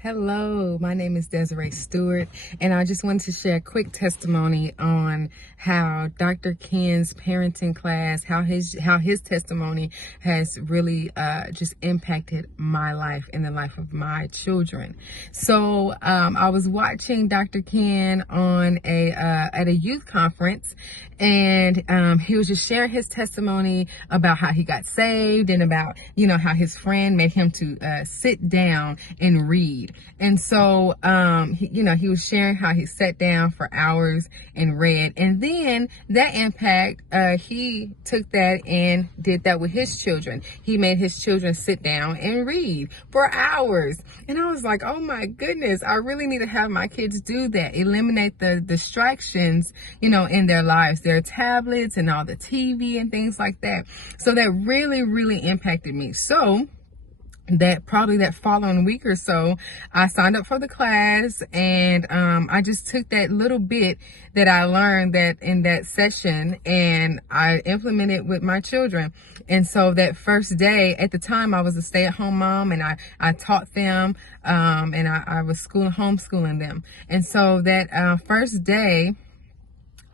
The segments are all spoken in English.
Hello, my name is Desiree Stewart, and I just wanted to share a quick testimony on how Dr. Ken's parenting class, how his testimony has really just impacted my life and the life of my children. So I was watching Dr. Ken on at a youth conference, and he was just sharing his testimony about how he got saved and about how his friend made him to sit down and read. And so, he was sharing how he sat down for hours and read. And then that impact, he took that and did that with his children. He made his children sit down and read for hours. And I was like, oh my goodness, I really need to have my kids do that. Eliminate the distractions, in their lives, their tablets and all the TV and things like that. So that really, really impacted me. So that following week or so, I signed up for the class, and I just took that little bit that I learned that in that session, and I implemented with my children. And so that first day, at the time I was a stay-at-home mom, and I taught them, and I was homeschooling them. And so that first day,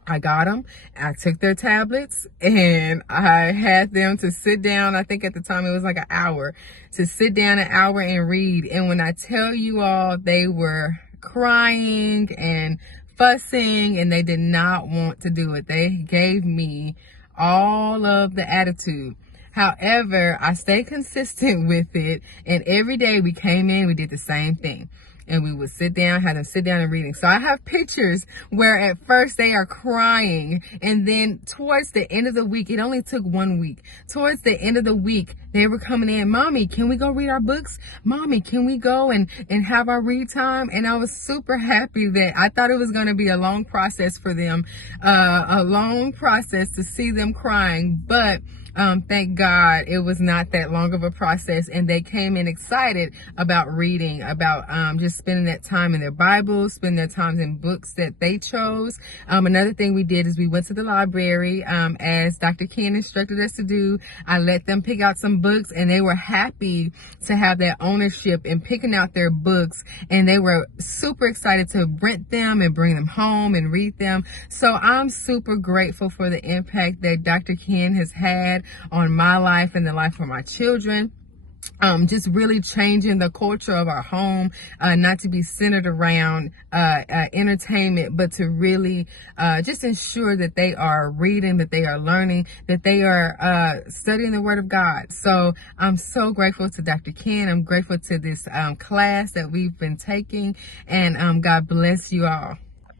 I got them, I took their tablets, and I had them to sit down. I think at the time it was like an hour, to sit down an hour and read. And when I tell you all, they were crying and fussing, and they did not want to do it. They gave me all of the attitude. However, I stayed consistent with it, and every day we came in, we did the same thing. And we would sit down, have them sit down and reading. So I have pictures where at first they are crying, and then towards the end of the week, it only took 1 week. Towards the end of the week, they were coming in, Mommy, can we go read our books? Mommy, can we go and have our read time? And I was super happy that I thought it was going to be a long process for them, a long process to see them crying, but thank God it was not that long of a process, and they came in excited about reading, about just spending that time in their Bibles, spending their time in books that they chose. Another thing we did is we went to the library, as Dr. Ken instructed us to do. I let them pick out some books, and they were happy to have that ownership in picking out their books, and they were super excited to rent them and bring them home and read them. So I'm super grateful for the impact that Dr. Ken has had on my life and the life of my children. Just really changing the culture of our home, not to be centered around entertainment, but to really just ensure that they are reading, that they are learning, that they are studying the Word of God. So I'm so grateful to Dr. Ken. I'm grateful to this class that we've been taking, and God bless you all.